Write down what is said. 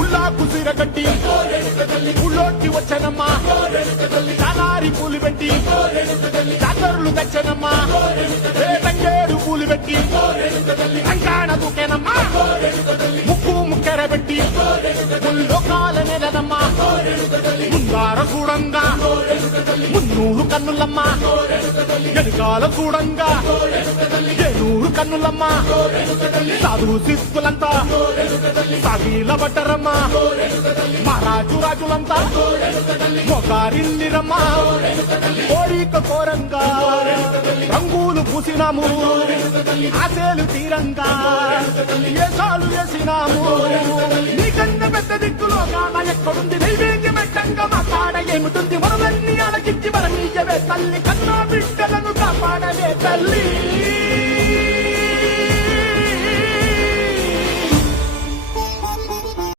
ఉల్లాకు సిరగట్టి ఉళ్ళోకి వచ్చనమ్మా చాలారి పూలు పెట్టి జాతరులు తెచ్చనమ్మా తంగేడు పూలు పెట్టి కంకాణ దూకేనమ్మా ముక్కు ముక్కెర పెట్టి ముల్లోకాల నెలనమ్మా ముందార చూడంగా మున్నూరు కన్నులమ్మా ఎనకాల చూడంగా ఏనూరు కన్నులమ్మా సాధు శిస్తులంతా సాగిల బట్టరమ్మా మహారాజు రాజులంతా మొగారిల్లిరమ్మా కోరిక కోరంగా రంగులు పూసినాము ఆశలు తీరంగా ఏసాలు వేసినాము నీకన్నా పెద్ద దిక్కులో కాన ఎక్కడుంది నైవేద్యం పెట్టంగా మా కాడ ఏమిటుంది మనలన్నీ అలకించి మన నీయవే తల్లి